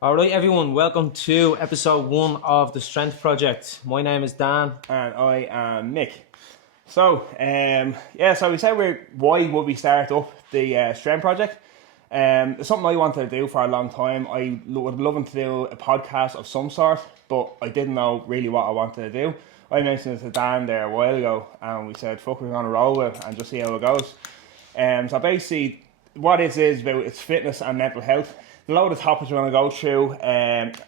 Alright everyone, welcome to episode 1 of the Strength Project. My name is Dan. And I am Mick. So we said why would we start up the Strength Project? It's something I wanted to do for a long time. I would love to do a podcast of some sort, but I didn't know really what I wanted to do. I mentioned it to Dan there a while ago, and we said, fuck, we're going to roll with it and just see how it goes. So basically, what it is about it's fitness and mental health. A lot of the topics we're going to go through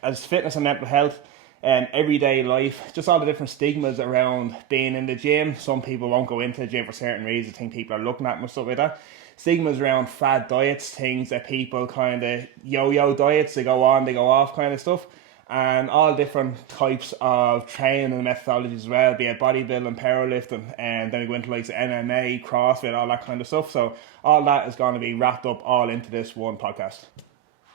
as fitness and mental health, everyday life, just all the different stigmas around being in the gym. Some people won't go into the gym for certain reasons, think people are looking at them and stuff like that. Stigmas around fad diets, things that people kind of yo-yo diets, they go on, they go off kind of stuff. And all different types of training and methodologies as well, be it bodybuilding, powerlifting, and then we go into like MMA, CrossFit, all that kind of stuff. So all that is going to be wrapped up all into this one podcast.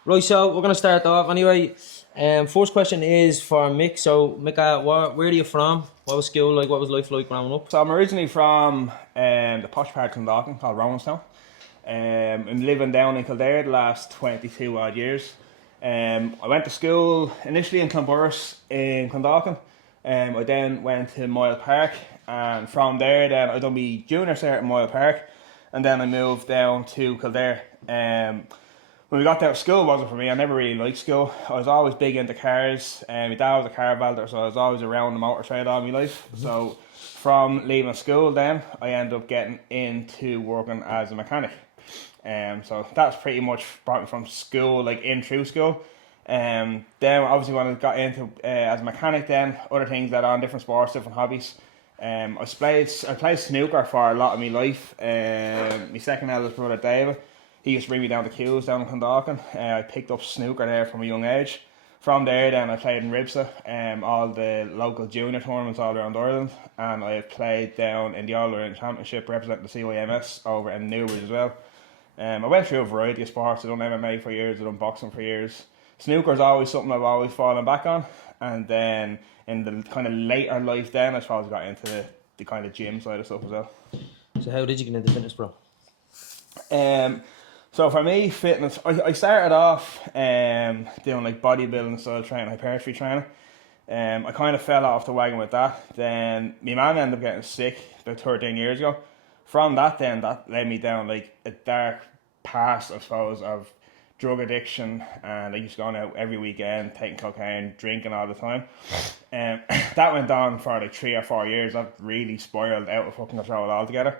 Right, so we're going to start off anyway. First question is for Mick. So Mick, where are you from? What was school like? What was life like growing up? So I'm originally from the posh part of Clondalkin called Rowanstown. I'm living down in Kildare the last 22 odd years. I went to school initially in Clonburris in Clondalkin. I then went to Moyle Park, and from there then I done my junior cert in Moyle Park, and then I moved down to Kildare. When we got there, school wasn't for me. I never really liked school. I was always big into cars, and my dad was a car builder, so I was always around the motor trade all my life. So from leaving school then, I ended up getting into working as a mechanic. So that's pretty much brought me from school, like in through school. Then obviously when I got into as a mechanic, then other things that on different sports, different hobbies. I played snooker for a lot of my life. My second eldest brother David, he used to bring me down to queues down in Clondalkin. I picked up snooker there from a young age. From there then I played in Ribsa, all the local junior tournaments all around Ireland, and I played down in the All-Ireland Championship representing the CYMS over in Newbridge as well. I went through a variety of sports. I done MMA for years, I done boxing for years. Snooker's always something I've always fallen back on. And then in the kind of later life then, I suppose I got into the kind of gym side of stuff as well. So how did you get into fitness, bro? So for me, fitness, I started off doing like bodybuilding style training, hypertrophy training. I kind of fell off the wagon with that. Then my mum ended up getting sick about 13 years ago. From that then, that led me down like a dark past, I suppose, of drug addiction, and I used to go out every weekend, taking cocaine, drinking all the time. That went on for like 3 or 4 years. That really spiraled out of fucking control altogether.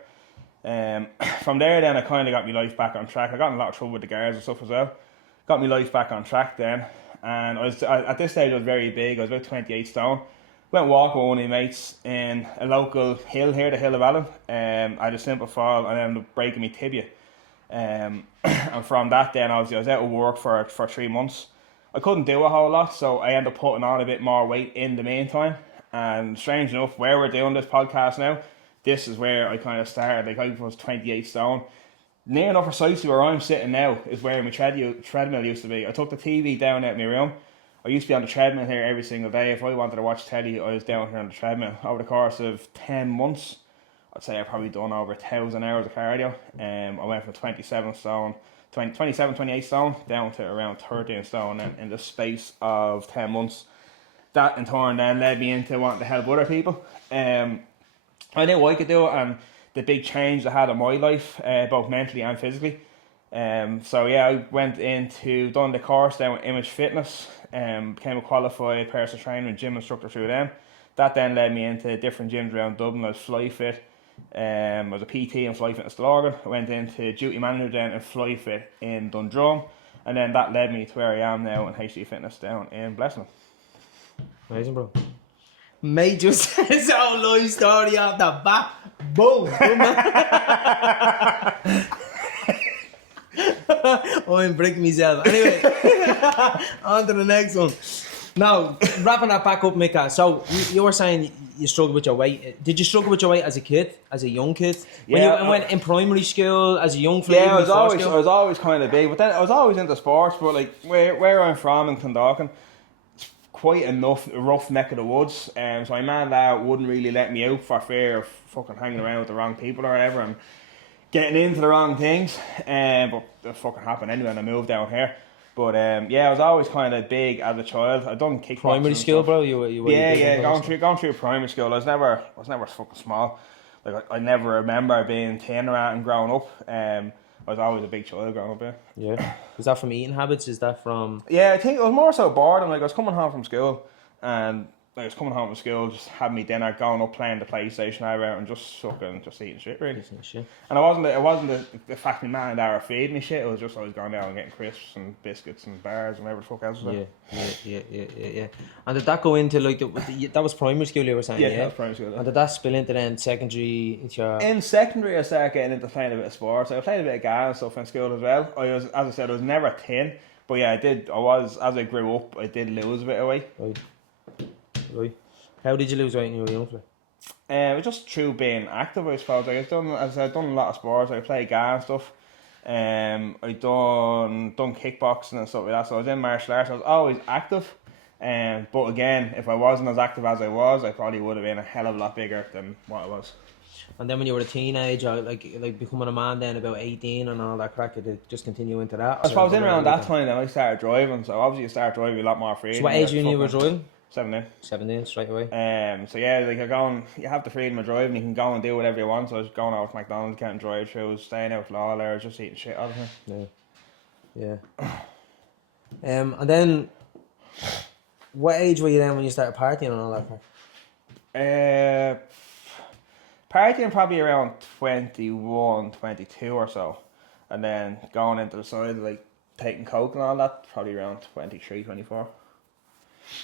From there then, I kind of got my life back on track. I got in a lot of trouble with the guards and stuff as well. Got my life back on track then, and at this stage I was very big. I was about 28 stone. Went walking with one of my mates in a local hill here, the Hill of Allen. I had a simple fall and ended up breaking my tibia. And from that then, obviously, I was out of work for 3 months. I couldn't do a whole lot, so I ended up putting on a bit more weight in the meantime. And strange enough, where we're doing this podcast now, this is where I kind of started. Like, I was 28 stone. Near enough precisely where I'm sitting now is where my treadmill used to be. I took the TV down out of my room. I used to be on the treadmill here every single day. If I wanted to watch telly, I was down here on the treadmill. Over the course of 10 months, I'd say I've probably done over 1,000 hours of cardio. I went from 27 stone, 28 stone, down to around 13 stone in the space of 10 months. That in turn then led me into wanting to help other people. I knew I could do it, and the big change I had in my life, both mentally and physically. I went into done the course down with Image Fitness, became a qualified personal trainer and gym instructor through them. That then led me into different gyms around Dublin. I was FlyFit, I was a PT in FlyFit in Stillorgan. I went into duty manager then in FlyFit in Dundrum, and then that led me to where I am now in HD Fitness down in Blessing. Amazing, bro. Mate just says our life story off the bat. Boom. I'm breaking myself. Anyway, on to the next one. Now, wrapping that back up, Mika. So, you were saying you struggled with your weight. Did you struggle with your weight as a kid, as a young kid? When you went in primary school, as a young fella? Yeah, I was always kind of big, but then I was always into sports. But like where I'm from in Clondalkin, it's quite a rough neck of the woods. So my man dad wouldn't really let me out for fear of fucking hanging around with the wrong people or whatever, and getting into the wrong things. But it fucking happened anyway, and I moved down here. But yeah, I was always kind of big as a child. I'd done kickboxing. Primary and school, stuff. bro. You were Yeah, big yeah, in going through primary school. I was never fucking small. Like I never remember being thin around and growing up. I was always a big child growing up. Yeah. Yeah. Is that from eating habits? Is that from? Yeah, I think it was more so boredom. Like I was coming home from school, and like, I was coming home from school, just having me dinner, going up playing the PlayStation out and just sucking, just eating shit really. Shit. And it wasn't the fact my man and dad were feeding me shit. It was just I was going down and getting crisps and biscuits and bars and whatever the fuck else was there. Yeah. And did that go into like that was primary school you were saying? Yeah, Yeah, that was primary school. And did that spill into then secondary? Into your... In secondary, I started getting into playing a bit of sports. I played a bit of guitar and stuff in school as well. As I said, I was never thin, but yeah, as I grew up, I did lose a bit of weight. Right. How did you lose weight when you were young? It was just through being active, I suppose. Like I've done a lot of sports. I played guitar and stuff. I done kickboxing and stuff like that. So I was in martial arts. I was always active. But again, if I wasn't as active as I was, I probably would have been a hell of a lot bigger than what I was. And then when you were a teenager, like becoming a man, then about 18 and all that crack, did it just continue into that? I suppose in around that time, then I started driving. So obviously, you start driving a lot more freedom. So what age you were driving? 17. 17 straight away. So yeah, like you have the freedom of driving. You can go and do whatever you want. So I was going out with McDonald's, getting drive-throughs, staying out with Lawler, just eating shit all the time. Yeah. And then, what age were you then when you started partying and all that crap? Partying probably around 21, 22 or so, and then going into the side like taking coke and all that probably around 23, 24.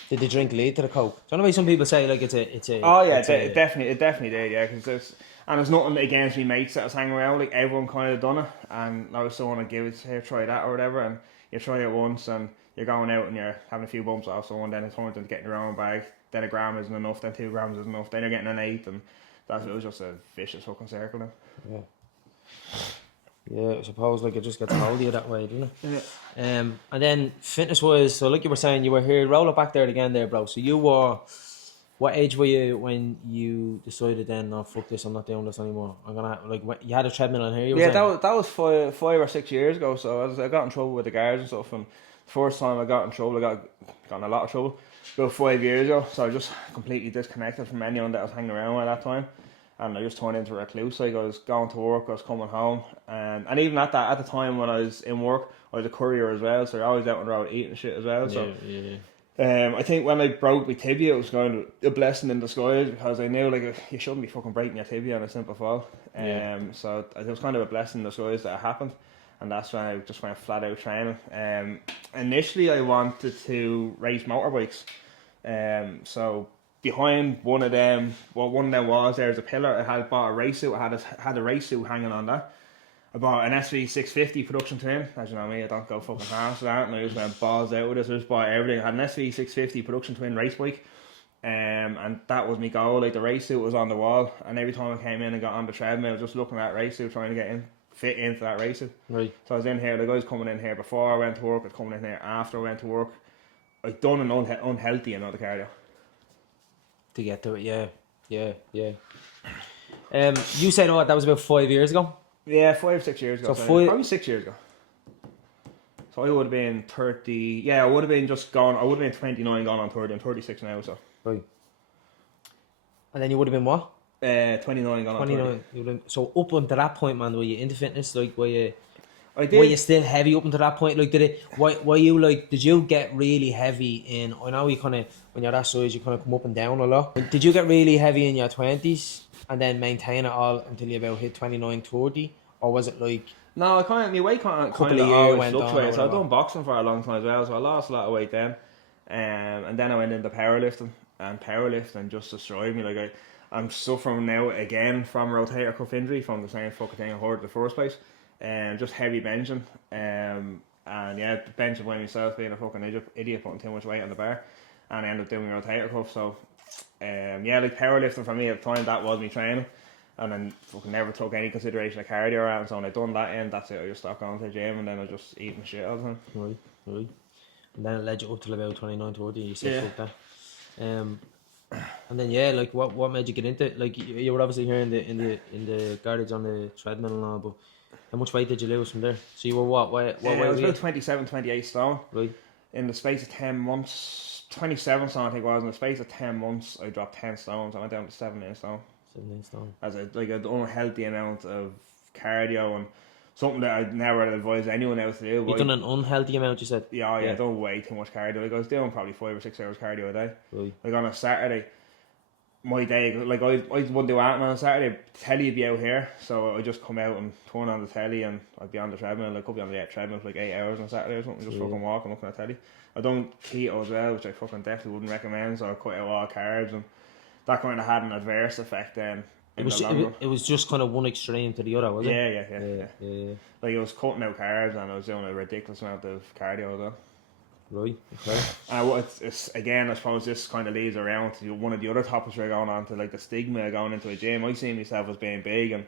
Did the drink lead to the coke? Do you know why some people say like it's a? Oh yeah, it definitely did. Yeah, because there's nothing against me mates that was hanging around. Like everyone kind of done it, and I was someone to give it, here, try that or whatever, and you try it once, and you're going out and you're having a few bumps off someone, then it's turns into getting your own bag. Then a gram isn't enough, then 2 grams isn't enough, then you're getting an 8, and it was just a vicious fucking circle now. Yeah, I suppose like it just gets hold of you that way, doesn't it? Yeah. And then fitness wise, so like you were saying, you were here. Roll it back there again, there, bro. So you were, what age were you when you decided then, no, fuck this, I'm not doing this anymore. I'm gonna you had a treadmill on here. That was 5 or 6 years ago. So I got in trouble with the guards and stuff. And the first time I got in trouble, I got in a lot of trouble about 5 years ago. So I just completely disconnected from anyone that I was hanging around with at that time. And I just turned into a recluse. Like I was going to work, I was coming home, and even at the time when I was in work, I was a courier as well. So I was out on the road eating shit as well. So I think when I broke my tibia, it was kind of a blessing in disguise because I knew like you shouldn't be fucking breaking your tibia on a simple fall. So it was kind of a blessing in disguise that it happened, and that's when I just went flat out training. Initially, I wanted to race motorbikes. So behind one of them was there's a pillar. I had bought a race suit. I had a race suit hanging on that. I bought an SV650 production twin. As you know me, I don't go fucking half to that, and I just went balls out with it. So I just bought everything. I had an SV650 production twin race bike, and that was my goal. Like the race suit was on the wall, and every time I came in and got on the treadmill, I was just looking at that race suit, trying to fit into that race suit. Right. So I was in here. The guys coming in here before I went to work. I was coming in here after I went to work. I'd done an unhealthy amount of cardio. To get to it, yeah. You said that was about 5 years ago? Yeah, 5 or 6 years ago. So probably 6 years ago. So I would have been 30. Yeah, I would have been just gone. I would have been 29 gone on 30. I'm 36 now, so. Right. And then you would have been what? 29 gone 29. on 30. So up until that point, man, were you into fitness? Like, were you still heavy up until that point? Like, did you get really heavy in? I know you kind of, when you're that size, you kind of come up and down a lot. Did you get really heavy in your 20s and then maintain it all until you about hit 29, 30? Or was it like? No, my weight kind of always fluctuated. So I've done boxing for a long time as well, so I lost a lot of weight then. And then I went into powerlifting, and powerlifting just destroyed me. Like I'm suffering now again from rotator cuff injury from the same fucking thing I heard in the first place. Just heavy benching, and yeah, benching by myself, being a fucking idiot, putting too much weight on the bar, and I ended up doing rotator cuff. So, like powerlifting for me at the time, that was me training, and then fucking never took any consideration of cardio around. So when I done that end, that's it. I just stopped going to the gym, and then I was just eating shit all the time. Right. And then it led you up till about 29, 30. You said fuck that. And then what made you get into it? Like you were obviously here in the garage on the treadmill and all, but How much weight did you lose from there? So you were what weight I were was you? about 27, 28 stone. Right. In the space of 10 months, 27 stone I think it was, in the space of 10 months I dropped 10 stones. I went down to 17 stone. 17 stone. As an unhealthy amount of cardio and something that I'd never advise anyone else to do. You done an unhealthy amount, you said? Yeah, I done way too much cardio. Like I was doing probably 5 or 6 hours cardio a day. Right. Like on a Saturday, my day, like I wouldn't do anything on a Saturday. Telly would be out here, so I'd just come out and turn on the telly, and I'd be on the treadmill. I could be on the treadmill for like 8 hours on Saturday or something, just fucking walking, looking at telly. I done keto as well, which I fucking definitely wouldn't recommend. So I cut out all carbs, and that kind of had an adverse effect then. It was just kind of one extreme to the other, was it? Yeah. Like I was cutting out carbs and I was doing a ridiculous amount of cardio as well. Right, okay. And it's again, I suppose this kind of leads around to one of the other topics we're going on to, like the stigma of going into a gym. I see myself as being big, and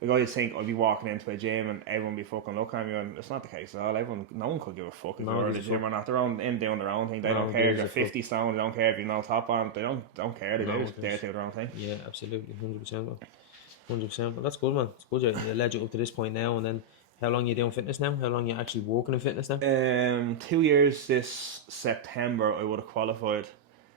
like I think I'd be walking into a gym and everyone be fucking looking at me, and it's not the case at all. No one could give a fuck if you're in the gym or not. They're in doing their own thing. They don't care if you're 50 stone. They don't care if you're no top on. They don't care. They just there to do their own thing. Yeah, absolutely, 100%. 100%. Well, that's good, man. It's good you led you up to this point now, and then. How long are you doing fitness now? How long are you actually working in fitness now? 2 years this September I would have qualified.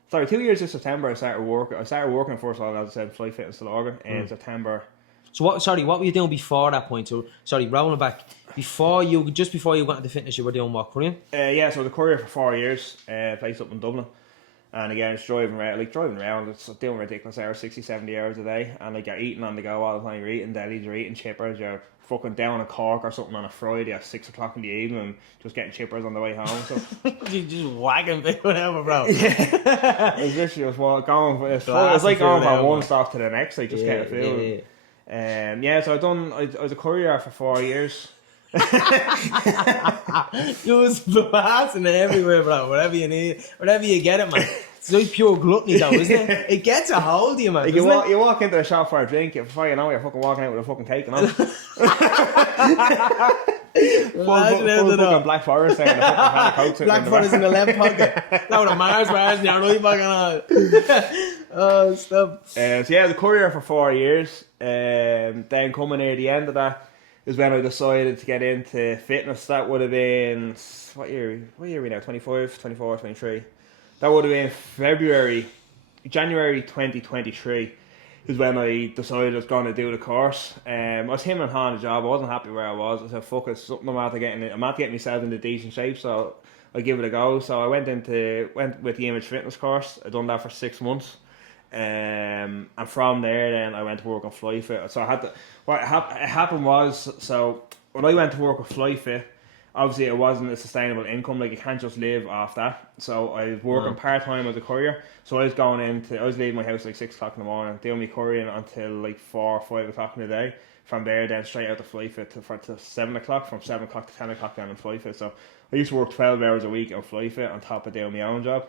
Sorry, 2 years this September I started working. I started working first of all, as I said, Fly Fitness to Lorgan in September. So what were you doing before that point? So rolling back, before you got into fitness, you were doing what, Korean? Yeah, so the career for 4 years, place up in Dublin. And again, it's driving around, it's doing ridiculous hours, 60, 70 hours a day. And like you're eating on the go all the time, you're eating delis, you're eating chippers, you're fucking down in Cork or something on a Friday at 6 o'clock in the evening, just getting chippers on the way home. So you just whacking people over, bro. Yeah. It's literally just going, it's like going from one stop to the next, like just getting food. So I was a courier for 4 years. You was blasting it everywhere, bro. Whatever you need, whatever you get it, man. It's like pure gluttony, though, isn't it? It gets a hold of you, man. Like you walk into the shop for a drink, before you know it, you're fucking walking out with a fucking cake, you know? full Black Forest there, and a fucking had a coat. Black Forest in the left pocket. No, the Mars bars in your right pocket. Oh, stop. The courier for 4 years. Then coming near the end of that is when I decided to get into fitness. That would have been, what year are we now? 25, 24, 23. That would have been January 2023 is when I decided I was going to do the course. I was him and on the job. I wasn't happy where I was. I said, fuck it, something I'm out to get myself into decent shape, so I'll give it a go. So I went with the Image Fitness course. I done that for 6 months. And from there then I went to work on FlyFit. So what happened was, so when I went to work with FlyFit, obviously it wasn't a sustainable income, like you can't just live off that. So I was working part-time as a courier. So I was leaving my house like 6 o'clock in the morning, doing my couriering until like 4 or 5 o'clock in the day. From there then straight out to FlyFit to 7 o'clock, from 7 o'clock to 10 o'clock down in FlyFit. So I used to work 12 hours a week on FlyFit on top of doing my own job.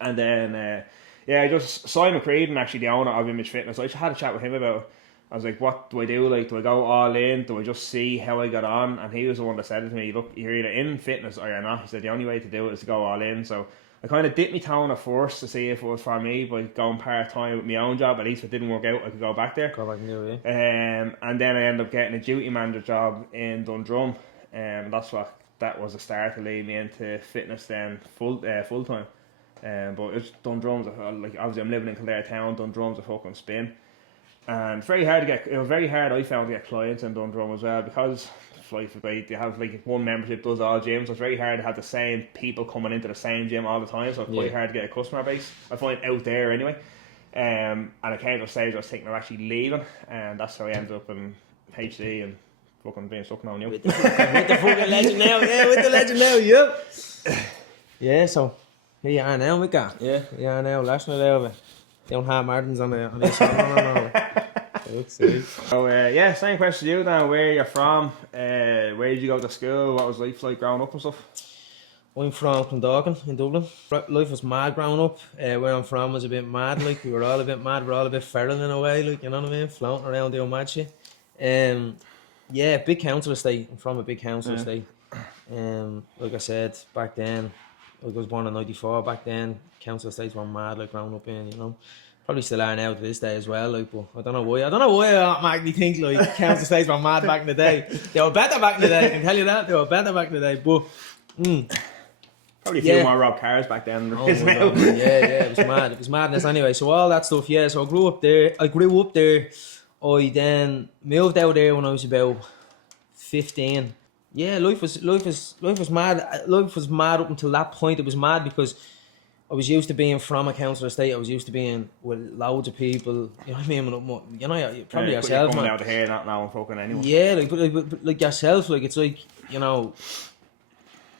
And then Simon Creedon, actually the owner of Image Fitness, I had a chat with him about it. I was like, what do I do? Like, do I go all in? Do I just see how I got on? And he was the one that said to me, look, you're either in fitness or you're not. He said, the only way to do it is to go all in. So I kind of dipped my toe in it first to see if it was for me by going part-time with my own job. At least if it didn't work out, I could go back there. And then I ended up getting a duty manager job in Dundrum. That was the start to lead me into fitness then full-time. But it's Dundrum's, like obviously I'm living in Kildare town, Dundrum's a fucking spin. And it was very hard I found to get clients in Dundrum as well, because they have like one membership does all gyms, so it's very hard to have the same people coming into the same gym all the time, so it's quite hard to get a customer base, I find, out there anyway. And I came to a stage I was thinking of actually leaving, and that's how I ended up in HD and fucking being stuck on you. With the fucking legend now, with the legend now, yeah, so here you are now, Mick. Yeah, you are now, last night over. Down Hard Martins on the So same question to you now. Where you're from? Where did you go to school? What was life like growing up and stuff? I'm from Clondalkin in Dublin. Life was mad growing up. Where I'm from was a bit mad. Like we were all a bit mad. We're all a bit feral in a way. Like, you know what I mean? Floating around doing mad shit. Big council estate. I'm from a big council estate. Like I said back then, I was born in '94. Back then, council estates were mad. Like growing up in, you know. Probably still are now to this day as well, like, but I don't know why. I don't know why that make me think like council estates were mad back in the day. They were better back in the day, I can tell you that. They were better back in the day, but Probably a few more robbed cars back then. Oh, yeah, it was mad. It was madness anyway. So all that stuff, yeah. So I grew up there. I then moved out there when I was about 15. Yeah, life was mad. Life was mad up until that point. It was mad because I was used to being from a council estate. I was used to being with loads of people. You know what I mean? You know, probably yourself, coming man. out of here, not knowing fucking anyone. Yeah, like yourself. Like it's like, you know,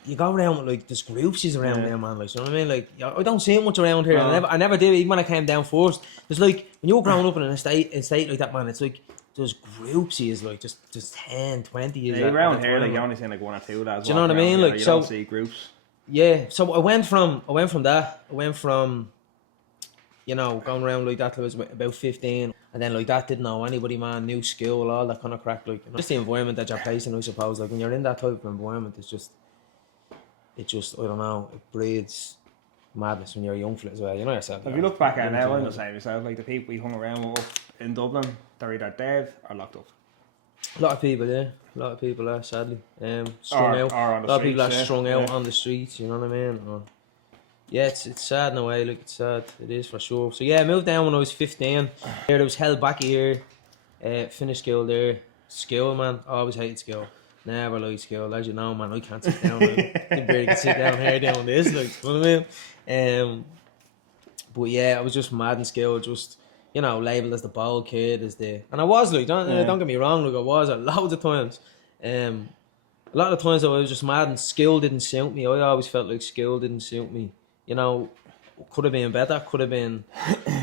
you go around with like there's groups around there, man. Like, you know what I mean? Like, I don't see it much around here. No. I never did. Even when I came down first, it's like when you're growing up in an estate like that, man. It's like there's groups like just 10, 20 years. Yeah, around here, like you only see like one or two lads. Do you know what I mean? Here, like, you so don't see groups. Yeah. So I went from you know, going around like that till I was about 15, and then like that didn't know anybody, man. New school, all that kind of crack. Like, you know, just the environment that you're placed in, I suppose. Like when you're in that type of environment, it just I don't know, it breeds madness when you're a young fella as well. You know yourself. If you look back at it now, I'm the same myself. Like the people we hung around with up in Dublin, they're either dead or locked up. A lot of people, yeah. A lot of people are, sadly. Strung out. Or on the a lot of streets, people are strung out on the streets, you know what I mean? Yeah, it's sad in a way, like, it's sad. It is for sure. So yeah, I moved down when I was 15. I was held back a year. Finished school there. School, man. I always hated school. Never liked school. As you know, man, I can't sit down. I barely can sit down here doing this, like, you know what I mean? But yeah, I was just mad in school, just, you know, labelled as the bald kid, and I was, like, don't get me wrong, like, I was at loads of times. A lot of the times I was just mad and skill didn't suit me. I always felt like skill didn't suit me. You know, could have been better, could have been,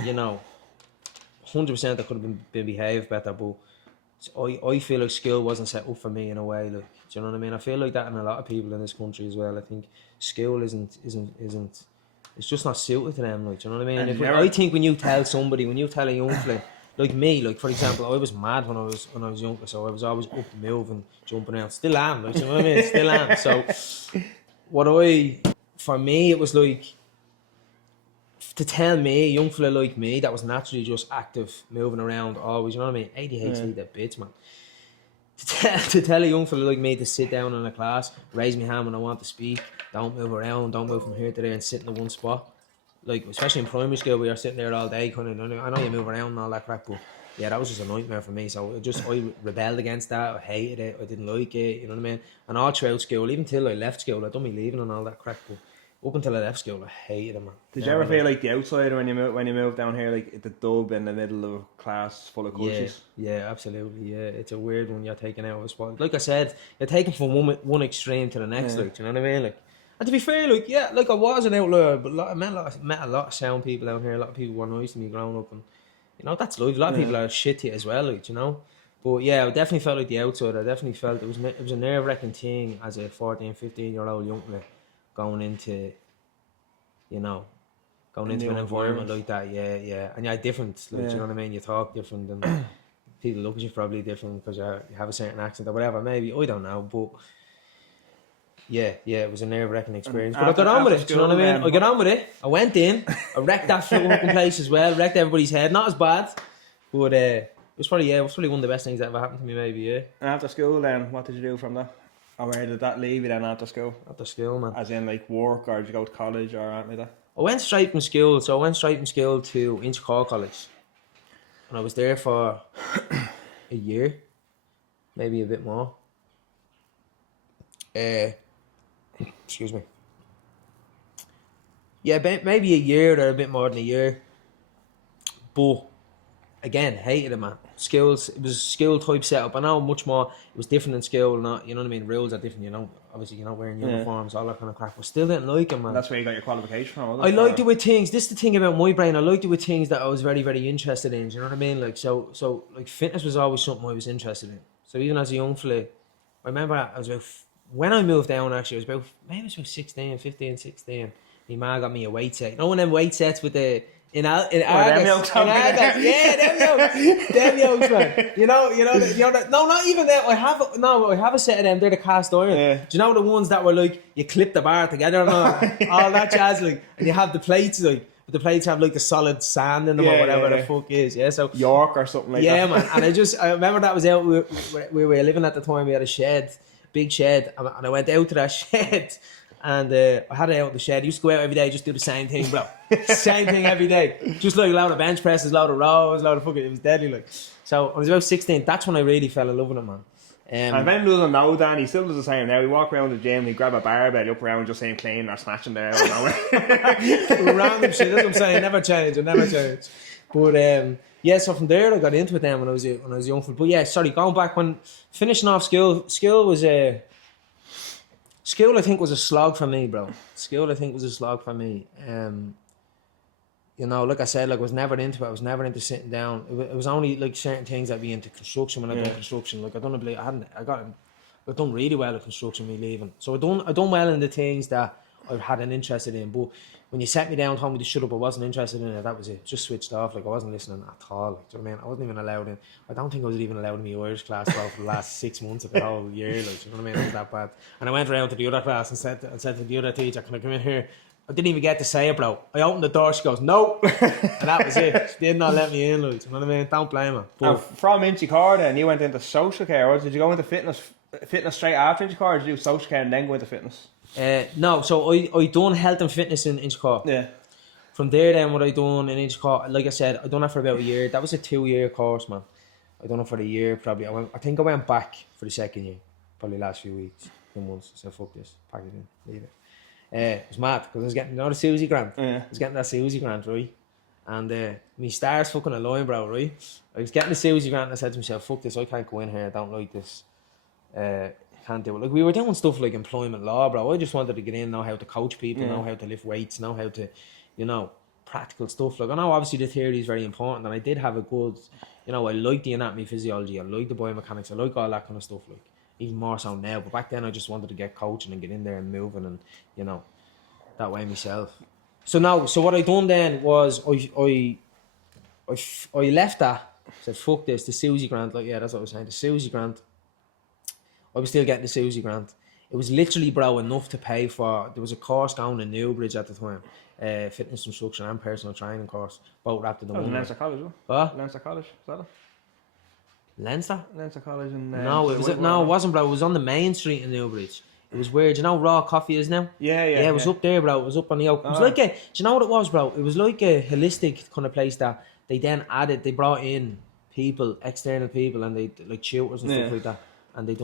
you know, 100% I could have been behaved better, but I feel like skill wasn't set up for me in a way, like, do you know what I mean? I feel like that in a lot of people in this country as well. I think skill isn't it's just not suited to them, like, do you know what I mean? I think when you tell a young fella, like me, like, for example, I was mad when I was younger, so I was always up moving, jumping around. Still am, like, you know what I mean? Still am. So for me, it was like, to tell me, a young fella like me, that was naturally just active, moving around always, you know what I mean? ADHD, that bitch, man. To tell a young fella like me to sit down in a class, raise my hand when I want to speak, don't move around, don't move from here to there and sit in the one spot. Like, especially in primary school, where you're sitting there all day, kind of, I know you move around and all that crap, but yeah, that was just a nightmare for me. So I rebelled against that. I hated it. I didn't like it. You know what I mean? And all throughout school, even till I left school, I done me leaving and all that crap. But up until I left school, I hated it, man. Did you ever feel like the outsider when you moved down here, like the dub in the middle of a class full of cultures? Yeah, absolutely. Yeah, it's a weird one. You're taken out of a spot. Like I said, you're taken from one extreme to the next. Like, do you know what I mean? Like, and to be fair, like, yeah, like, I was an outlier, but I met a lot of sound people out here. A lot of people were nice to me growing up, and you know, that's life. A lot of people are shitty as well, like, you know. But yeah, I definitely felt like the outsider. I definitely felt it was a nerve-wracking thing as a 14, 15-year-old young man going into an environment like that. Yeah, and you're different, like, you know what I mean. You talk different, and people look at you probably different because you have a certain accent or whatever. Maybe, I don't know, but. Yeah, it was a nerve-wracking experience. But I got on with it, do you know what I mean? I got on with it. I went in, I wrecked that fucking place as well, wrecked everybody's head. Not as bad, but it was probably one of the best things that ever happened to me, maybe, yeah. And after school then, what did you do from that? Or where did that leave you then after school? After school, man. As in, like, work, or did you go to college or anything like that? I went straight from school, to Inchicore College. And I was there for a year, maybe a bit more. Excuse me. Yeah, maybe a year or a bit more than a year. But again, hated it, man. Skills, it was a skill type setup. I know much more. It was different in school, not, you know what I mean. Rules are different, you know. Obviously, you're not wearing uniforms, all that kind of crap. But still didn't like it, man. That's where you got your qualification from. I liked it with things. This is the thing about my brain. I liked it with things that I was very, very interested in. Do you know what I mean? Like, so like, fitness was always something I was interested in. So even as a young fella, I remember I was about. When I moved down, actually, I was about 15, 16. My ma got me a weight set. You know one of them weight sets with the in Argos? Them yokes, man. You know. No, not even that. I have a set of them. They're the cast iron. Yeah. Do you know the ones that were like you clip the bar together and all that jazz, like, and you have the plates, like. But the plates have like the solid sand in them or whatever the fuck is. Yeah, so York or something like that. Yeah, man. And I remember that was out. We were living at the time. We had a shed, big shed, and I went out to that shed. And I had it out in the shed. I used to go out every day, just do the same thing, bro. Same thing every day. Just like a load of bench presses, load of rows, load of fucking. It was deadly, like. So I was about 16. That's when I really fell in love with it, man. And if anyone doesn't know Dan, he still does the same now. He walk around the gym, he grab a barbell, up around just saying clean or smashing there. Random shit. That's what I'm saying. Never change. It never change. But yeah, so from there I got into it then when I was young. But yeah, sorry, going back when finishing off school was School, I think, was a slog for me, bro. School, I think, was a slog for me. You know, like I said, like I was never into it. I was never into sitting down. It was only like certain things I'd be into construction when I done construction. Like I done really well at construction me leaving. So I done well in the things that I had an interest in. But when you set me down, told me to shut up, I wasn't interested in it. That was it. Just switched off. Like I wasn't listening at all. Like, do you know what I mean? I wasn't even allowed in. I don't think I was even allowed in my Irish class, bro, for the last 6 months of the whole year. Like, do you know what I mean? It was that bad. And I went around to the other class and said to the other teacher, "Can I come in here?" I didn't even get to say it, bro. I opened the door. She goes, "No," and that was it. She did not let me in. Like, do you know what I mean? Don't blame her. But from Inchicore, then you went into social care, or did you go into fitness straight after Inchicore, or did you do social care and then go into fitness? No, so I done health and fitness in Inchicore. Yeah. From there, then what I done in Inchicore, like I said, I done that for about a year. That was a 2-year course, man. I done it for a year probably. I think I went back for the second year, probably last few weeks, few months. So fuck this, pack it in, leave it. It was mad because I was getting, you know, the Susie grant. Yeah. I was getting that Susie grant, right? And me stars fucking aligned, bro, right? I was getting the Susie grant and I said to myself, fuck this, I can't go in here, I don't like this. Can't do it. Like, we were doing stuff like employment law, bro. I just wanted to get in, know how to coach people, know how to lift weights, know how to, you know, practical stuff. Like, I know obviously the theory is very important, and I did have a good, you know, I like the anatomy, physiology, I like the biomechanics, I like all that kind of stuff, like, even more so now. But back then I just wanted to get coaching and get in there and moving and, you know, that way myself. So what I done then was I left that, said fuck this, the Susie grant, like, yeah, that's what I was saying, the Susie grant. I was still getting the Susie grant. It was literally, bro, enough to pay for, there was a course going in Newbridge at the time, fitness instruction and personal training course, both wrapped in the one. Leinster College, wasn't it? What? Leinster College, is that it? Leinster? Leinster College in... No, it wasn't, bro. It was on the main street in Newbridge. It was where, do you know Raw Coffee is now? Yeah, it was up there, bro. It was up on the oak. It was like do you know what it was, bro? It was like a holistic kind of place that they then added, they brought in people, external people, and they, like tutors and stuff like that. And they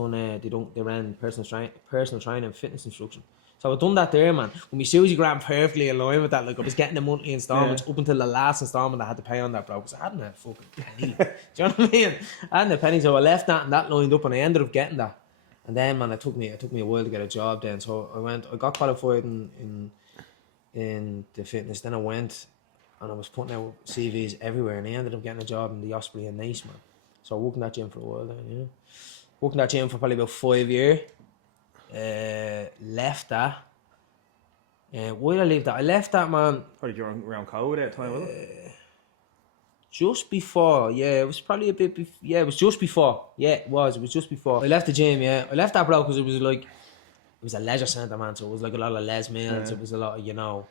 ran personal training and fitness instruction. So I done that there, man. When my Susie grant perfectly aligned with that, like I was getting the monthly installments up until the last installment I had to pay on that, bro. Because I hadn't a fucking penny. Do you know what I mean? I hadn't a penny, so I left that and that lined up, and I ended up getting that. And then, man, it took me a while to get a job then. So I got qualified in the fitness. Then I went and I was putting out CVs everywhere, and I ended up getting a job in the Osprey in Nice, man. So I worked in that gym for a while then, you know. Worked in that gym for probably about 5 years. Left that. Why did I leave that? I left that, man. Or did you run around COVID at the time, wasn't it? Just before, yeah. It was probably a bit it was just before. Yeah, it was just before. I left the gym, yeah. I left that, bro, because it was a leisure centre, man. So it was like a lot of les mills. It was a lot of, you know,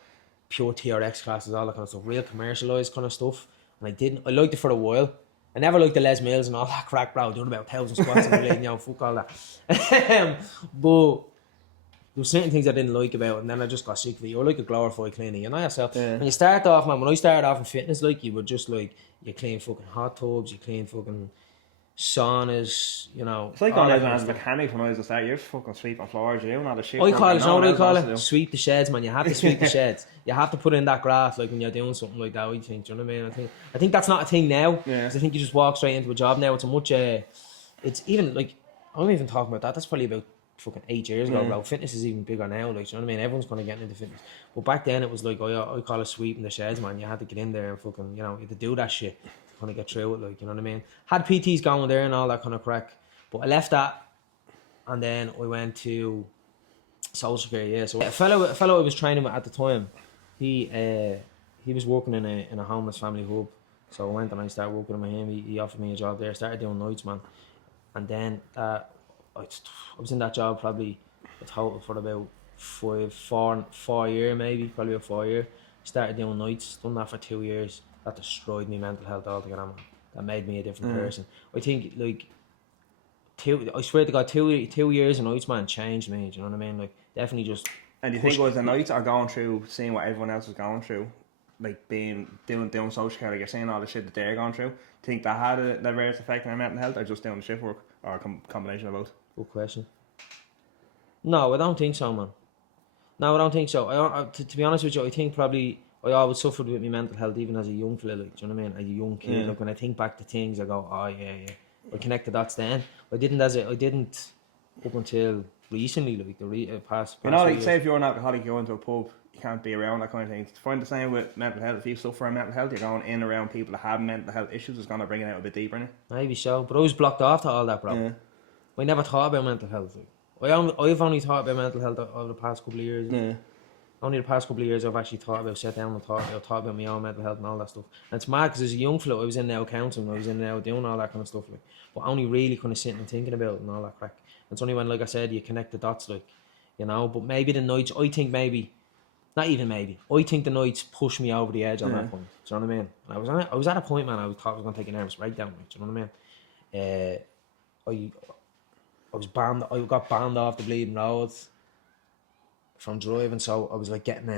pure TRX classes, all that kind of stuff. Real commercialised kind of stuff. And I liked it for a while. I never liked the Les Mills and all that crack, bro. Doing about 1,000 squats in the leg, you know, fuck all that. But there were certain things I didn't like about it, and then I just got sick of it. You're like a glorified cleaner, you know yourself. When you start off, man, when I started off in fitness, like, you were just like, you clean fucking hot tubs, you clean fucking saunas, you know. It's like going out as a mechanic when I was a start. You're fucking sweeping floors, you're doing all the shit. I call it? Sweep the sheds, man. You have to sweep the sheds. You have to put in that graft, like, when you're doing something like that, I think. Do you know what I mean? I think that's not a thing now. Yeah. I think you just walk straight into a job now. It's a much, it's even, like, I'm even talking about that. That's probably about fucking 8 years ago, bro. Fitness is even bigger now, like, do you know what I mean? Everyone's kind of getting into fitness. But back then, it was like, I call it sweeping the sheds, man. You had to get in there and fucking, you know, you had to do that shit to kind of get through it, like, you know what I mean? Had PTs going there and all that kind of crack. But I left that, and then I went to social care, yeah. So a fellow I was training with at the time, he was working in a homeless family hub. So I went and I started working with him. He offered me a job there. I started doing nights, man. And then I was in that job probably a total for about four year maybe, probably about 4 year. Started doing nights, done that for 2 years. That destroyed me mental health altogether, man. That made me a different person. I think like I swear to God, 2 years of nights, man, changed me. Do you know what I mean? Like definitely just. And do you think it was the nights or going through, seeing what everyone else was going through, like doing social care, like you're seeing all the shit that they're going through? Do you think that had a diverse effect on their mental health, or just doing the shift work, or a combination of both? Good question. No, I don't think so, man. No, I don't think so. To be honest with you, I think probably I always suffered with my mental health even as a young fella, like, do you know what I mean? As a young kid, like when I think back to things, I go, oh yeah. I connect the dots then. I didn't up until recently, like the past. You know, like years. say if you're an alcoholic, you go into a pub, you can't be around that kind of thing. To find the same with mental health. If you suffer from mental health, you're going in around people that have mental health issues. It's going to bring it out a bit deeper, innit? Maybe so, but I was blocked off to all that, bro. Yeah. I never thought about mental health. Like. I've only thought about mental health over the past couple of years. Yeah. Only the past couple of years I've actually sat down and thought about my own mental health and all that stuff. And it's mad because as a young fella, I was in now counselling, I was in now doing all that kind of stuff, like, but only really kind of sitting and thinking about it and all that crack. And it's only when, like I said, you connect the dots, like, you know. But maybe the nights, I think maybe, not even maybe, I think the nights pushed me over the edge on that point. Do you know what I mean? And I was at a point, man, I thought I was going to take a nervous breakdown. Like, do you know what I mean? I got banned off the bleeding roads from driving, so I was like getting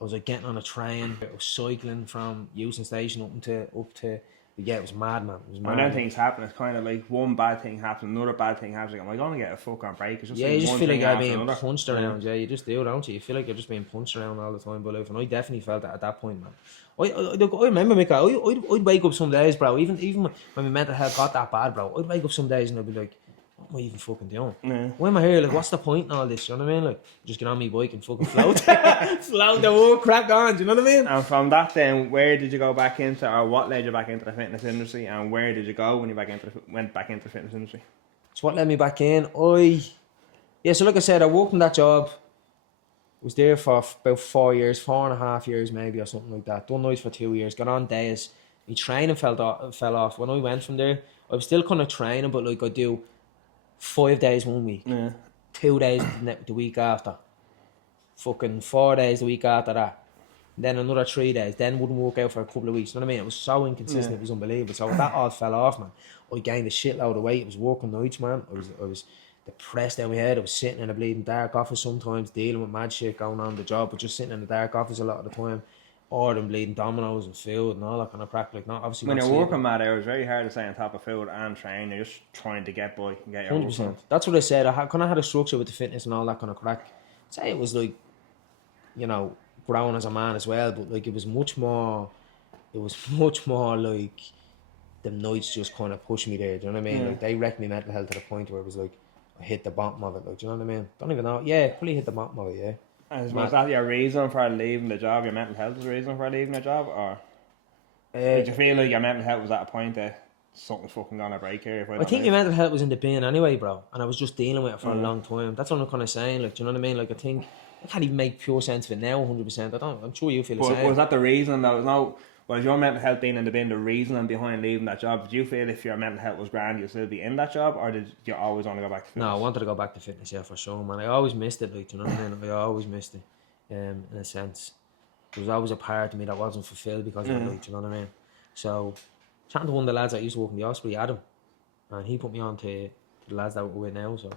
on a train. I was cycling from Euston Station up to yeah, it was mad, man. It was mad. And then things happen. It's kind of like one bad thing happens, another bad thing happens. Like, am I going to get a fuck on break? It's just yeah, like you just one feel thing like you're after being another. punched around. Yeah, you just do, don't you? You feel like you're just being punched around all the time, but and I definitely felt that at that point, man. I remember, Mick, I'd wake up some days, bro. Even when my mental health got that bad, bro, I'd wake up some days and I'd be like, what am I even fucking doing? Yeah. Why am I here? Like, what's the point in all this? You know what I mean? Like, just get on my bike and fucking float. Float the whole crack on, do you know what I mean? And from that then, where did you go back into, or what led you back into the fitness industry, and where did you go when you went back into the fitness industry? So what led me back in? So like I said, I worked in that job. Was there for about 4 years, 4.5 years maybe, or something like that. Done nights for 2 years, got on days. My training fell off. When I went from there, I was still kind of training, but like I do 5 days 1 week, 2 days the week after, fucking 4 days the week after that, then another 3 days, then wouldn't work out for a couple of weeks. You know what I mean? It was so inconsistent, it was unbelievable. So that all fell off, man. I gained a shitload of weight. I was working nights, man. I was depressed down my head. I was sitting in a bleeding dark office sometimes, dealing with mad shit going on in the job, but just sitting in the dark office a lot of the time, ordering bleeding Dominoes and food and all that kind of crap. Like, not obviously. When you're working mad hours, very hard to stay on top of food and train. You're just trying to get by and get your 100%. That's what I said. I kind of had a structure with the fitness and all that kind of crack. I'd say it was like, you know, growing as a man as well, but like it was much more like the nights just kind of pushed me there. Do you know what I mean? Like they wrecked me mental health to the point where it was like I hit the bottom of it. Like, do you know what I mean? Don't even know. Yeah, probably hit the bottom of it. Yeah. And was that your reason for leaving the job? Your mental health was the reason for leaving the job, or did you feel like your mental health was at a point that something's fucking gonna break here? I think your mental health was in the bin anyway, bro, and I was just dealing with it for a long time. That's what I'm kind of saying. Like, do you know what I mean? Like, I think I can't even make pure sense of it now. 100%. I'm sure you feel the same. Was that the reason? Was your mental health being in the bin the reason behind leaving that job? Did you feel if your mental health was grand, you'd still be in that job, or did you always want to go back to fitness? No, I wanted to go back to fitness, yeah, for sure, man. I always missed it, like, do you know what I mean? I always missed it, in a sense. There was always a part of me that wasn't fulfilled because of it, like, do you know what I mean? So, chatting to one of the lads that used to work in the hospital, Adam, and he put me on to the lads that we're with now, so,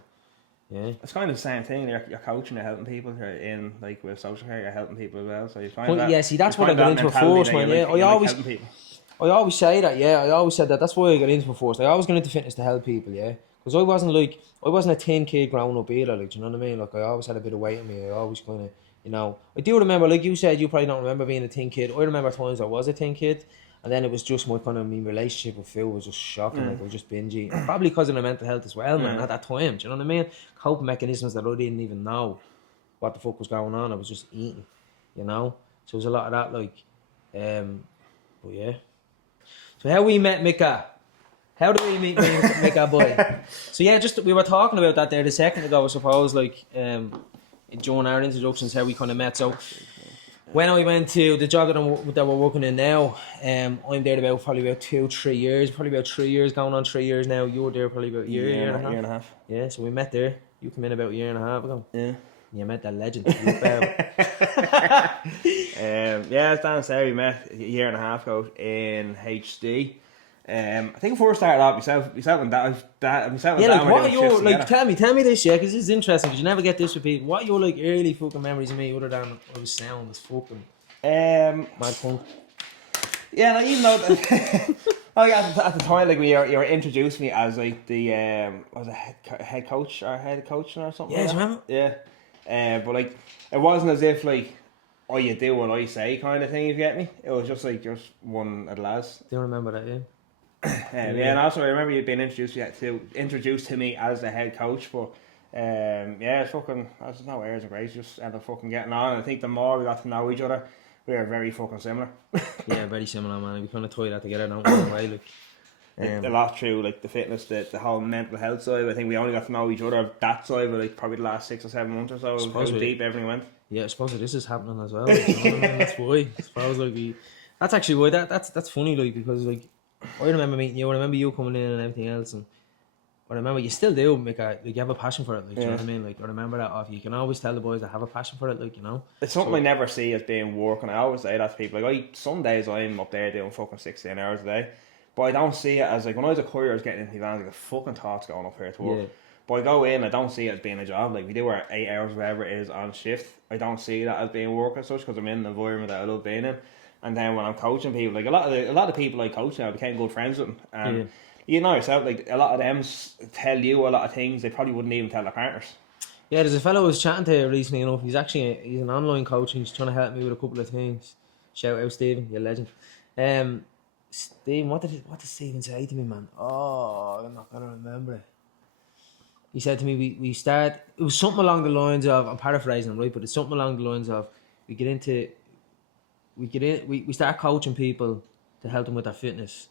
yeah. It's kind of the same thing. You're coaching, you're helping people. You're in, like, with social care, you're helping people as well. So you kind of yeah, see, that's what I got into first, man. Yeah, I always say that. Yeah, I always said that. That's why I got into it first. I always got into fitness to help people. Yeah, because I wasn't a thin kid growing up either. Like, do you know what I mean? Like, I always had a bit of weight on me. I always kind of, you know, I do remember, like you said, you probably don't remember being a thin kid. I remember times I was a thin kid. And then it was just my relationship with Phil was just shocking. Like, I was just bingy. Probably because of the mental health as well, man, at that time. Do you know what I mean? Coping mechanisms that I didn't even know what the fuck was going on. I was just eating, you know? So there was a lot of that, like, but yeah. So how we met Micah? How did we meet Micah, boy? So yeah, just, we were talking about that there a second ago, I suppose, like, during our introductions, how we kind of met. So, when I went to the job that we're working in now, I'm there probably about 2-3 years. Probably about 3 years, going on 3 years now. You were there probably about a year and a half. Year and a half. Yeah, so we met there. You came in about a year and a half ago. Yeah. You met that legend. You Yeah, it's down there. We met a year and a half ago in HD. I think before we started off, myself and myself and Yeah, Dan like were what doing are your shifts like? together. Tell me this, yeah, because this is interesting. Because you never get this with people. What are your like early fucking memories of me, other than I was sound as fucking mad punk? Yeah, like even though, oh yeah, at the time, like when you were introduced me as like the was it head coach or something Yeah, like do you that. remember? Yeah, but like it wasn't as if like oh you do what I say kind of thing. If you get me, it was just like just one of the lads. Do you remember that? Yeah. Yeah, and also I remember you being introduced to me as the head coach, but yeah, it's fucking there's no airs and grace, just ended up fucking getting on. And I think the more we got to know each other, we were very fucking similar. Yeah, very similar, man. We kind of tie that together now in a way, like. A lot through like the fitness, the whole mental health side. I think we only got to know each other that side, but like probably the last 6 or 7 months or so. How deep everything went. Yeah, I suppose this is happening as well. Like, you know what I mean? That's why. I suppose like that's actually why that's funny, like because like I remember meeting you. I remember you coming in and everything else, and I remember you still do make like you have a passion for it. Like, do you know what I mean? Like I remember that off. You can always tell the boys that have a passion for it. Like you know, it's something I never see as being work, and I always say that to people. Like some days I'm up there doing fucking 16 hours a day. But I don't see it as like when I was a courier, I was getting into the van, like the fucking thoughts going up here to work. Yeah. But I go in, I don't see it as being a job. Like we do our 8 hours, whatever it is, on shift. I don't see that as being work as such because I'm in an environment that I love being in. And then when I'm coaching people, like a lot of the people I coach now, I became good friends with them. And you know yourself, like a lot of them tell you a lot of things they probably wouldn't even tell their partners. Yeah, there's a fellow I was chatting to recently enough. He's an online coach and he's trying to help me with a couple of things. Shout out Stephen, you're a legend. Stephen, what did Stephen say to me, man? Oh, I'm not gonna remember it. He said to me, we start. It was something along the lines of, I'm paraphrasing him, right? But it's something along the lines of, we start coaching people to help them with their fitness,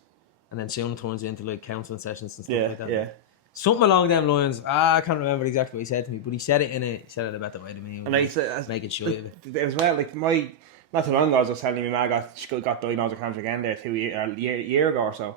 and then soon it turns into like counselling sessions and stuff like that. Yeah. Something along them lines. I can't remember exactly what he said to me, but he said it a better way to me. And I said, making sure of it. As well, like not too long ago, I was telling you, my got diagnosed with cancer again there a year ago or so.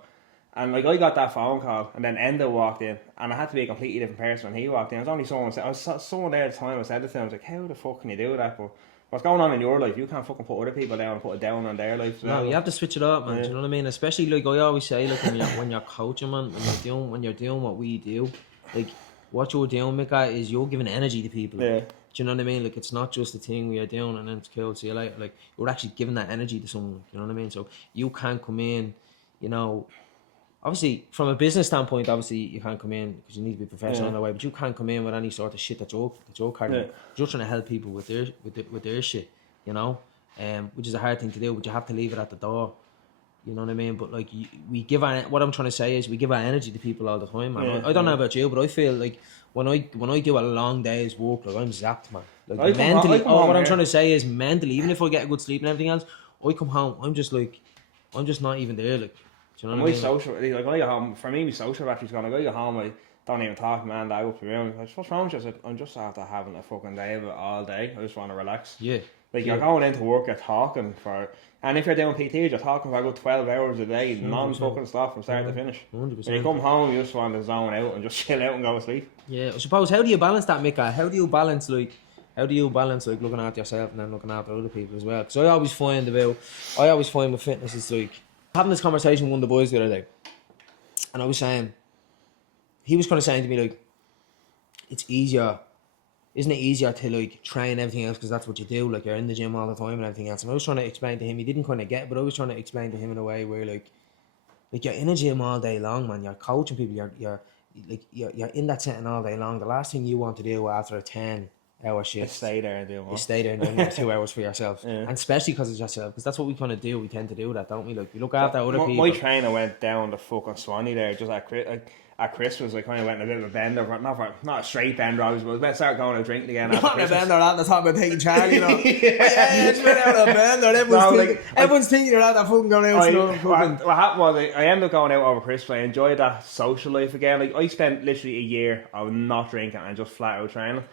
And like I got that phone call, and then Endo walked in, and I had to be a completely different person when he walked in. It was only someone there at the time. I said to him, I was like, "How the fuck can you do that?" But what's going on in your life? You can't fucking put other people down and put it down on their life. No, you have to switch it up, man. Do you know what I mean? Especially like I always say, like when you're coaching, man, when you're doing what we do, like what you're doing, Mick, is you're giving energy to people. Yeah. Do you know what I mean? Like it's not just a thing we are doing and then it's cool. See you later. Like you're actually giving that energy to someone. You know what I mean? So you can't come in, you know. Obviously, from a business standpoint, obviously you can't come in because you need to be professional in that way. But you can't come in with any sort of shit that you're carrying. You're trying to help people with their shit, you know, which is a hard thing to do. But you have to leave it at the door. You know what I mean? But like we give what I'm trying to say is we give our energy to people all the time, man. I don't know about you, but I feel like when I do a long day's work, like I'm zapped, man. Like mentally, what I'm trying to say is mentally, even if I get a good sleep and everything else, I come home, I'm just not even there, like. Do you know what I mean? Social, like I go home. For me, my social battery's gone. I go home, I don't even talk to man. I go up to my room. I just, what's wrong with you? I said, I'm just after having a fucking day of it all day. I just want to relax. Yeah. Like you're going into work, you're talking and if you're doing PT, you're talking for a good 12 hours a day, non-fucking stop from start to finish. 100%. When you come home, you just want to zone out and just chill out and go to sleep. Yeah, I suppose. How do you balance that, Mick? How do you balance like looking after yourself and then looking after other people as well? Because I always find with fitness, it's like having this conversation with one of the boys the other day, and I was saying, he was kind of saying to me like, it's easier. Isn't it easier to like train everything else because that's what you do? Like you're in the gym all the time and everything else. And I was trying to explain to him. He didn't kind of get it, but I was trying to explain to him in a way where like you're in a gym all day long, man. You're coaching people. You're in that setting all day long. The last thing you want to do after a 10-hour shift is stay there and do more. Stay there and do 2 hours for yourself. And especially because it's yourself, because that's what we kind of do. We tend to do that, don't we? Like we look after other people. My trainer went down the fucking Swanee there just at Christmas. I kind of went in a bit of a bender, not a straight bender. I was about to start going out drinking again. You're not a bender, that the talk about taking Charlie, you know. It's been out a bender. Everyone's thinking you're out that fucking going out. What happened was I ended up going out over Christmas. I enjoyed that social life again. Like I spent literally a year of not drinking and just flat out training.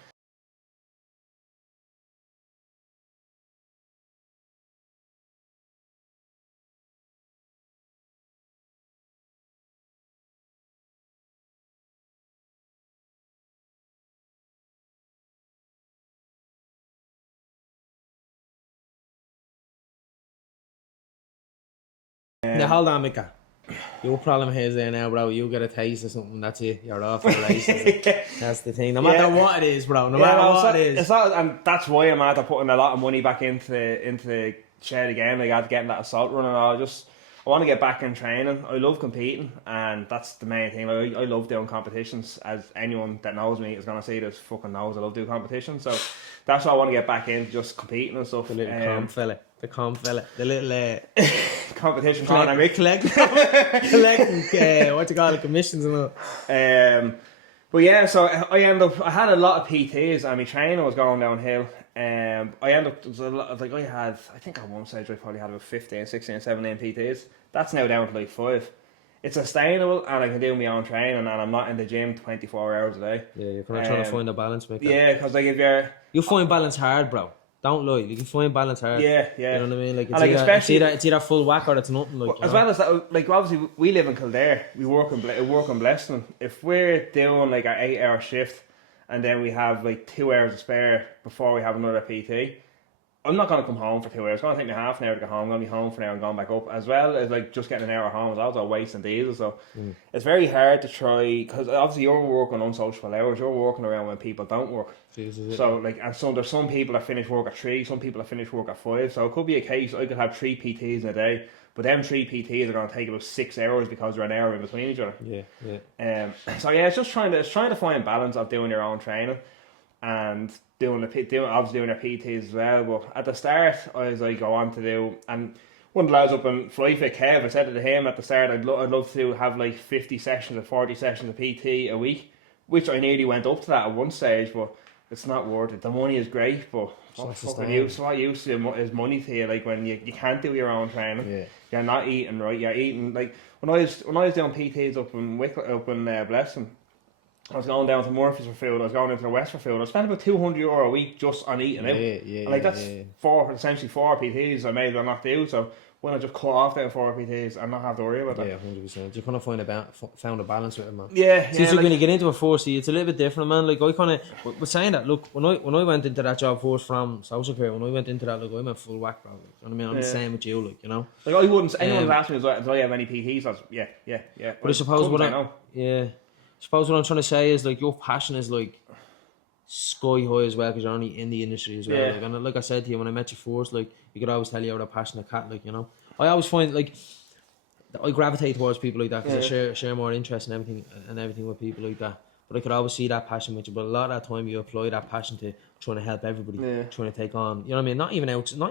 Now hold on, Mika. Your problem here is there now, bro. You get a taste of something, that's it. You're off the races. That's the thing. No matter what it is, bro. No matter what it is. It's not, and that's why I'm after putting a lot of money back into shed again. Like after getting that assault run and all. I want to get back in training. I love competing, and that's the main thing. Like, I love doing competitions. As anyone that knows me is gonna say this, fucking knows I love doing competitions. So that's why I want to get back in, just competing and stuff. The little comp fella. The little competition corner, Mick. Collecting what you call it, commissions and all. But yeah, so I had a lot of PTs and my training was going downhill. I ended up, I think at one stage I probably had about 15, 16, 17 PTs. That's now down to like 5. It's sustainable and I can do my own training and I'm not in the gym 24 hours a day. Yeah, you're kind of trying to find a balance, Mick. Yeah, because like if you find balance hard, bro. Don't lie, you can find balance hard. Yeah. You know what I mean? Like it's either full whack or it's nothing. Like, as well as that, like obviously we live in Kildare, we work in Bleston. If we're doing like our 8-hour shift and then we have like 2 hours to spare before we have another PT, I'm not going to come home for 2 hours. It's going to take me half an hour to get home. I'm going to be home for an hour and going back up. As well as like just getting an hour home is also wasting diesel. So it's very hard to try, because obviously you're working unsociable hours. You're working around when people don't work. So like, and so there's some people that finish work at 3, some people that finish work at 5. So it could be a case I could have 3 PTs in a day, but them 3 PTs are going to take about 6 hours because they're an hour in between each other. So yeah, it's just trying to find balance of doing your own training and doing your PTs as well. But at the start, I was like, go on to do, and one of the lads up in Flyfit, Kev, I said to him at the start, I'd love to have like 50 sessions or 40 sessions of PT a week, which I nearly went up to that at one stage, but it's not worth it. The money is great, but what use is money to you? Like when you can't do your own training, you're not eating right. You're eating like when I was doing PTs up in Bleston, I was going down to Murphy's for food. I was going into the West for food. I spent about €200 a week just on eating out. And like that's essentially 4 PTs I may as well not do. So why not just cut off them 4 PTs and not have to worry about that? Yeah, 100%. You kind of found a balance with it, man. See, so when you get into a force, it's a little bit different, man. Like I kind of was saying that. Look, when I went into that job force from social care, when I went into that, like I went full whack, bro. Like, you know what I mean? I'm the same with you, like, you know. Like I wouldn't. Anyone asked me, do I have any PTs? I was, yeah. But I suppose what I'm trying to say is like your passion is like sky high as well because you're only in the industry as well. Yeah. Like, and like I said to you when I met you first, like you could always tell you're a passionate cat. Like, you know, I always find like I gravitate towards people like that because I share more interest in everything with people like that. But I could always see that passion with you. But a lot of that time you apply that passion to trying to help everybody, trying to take on. You know what I mean? Not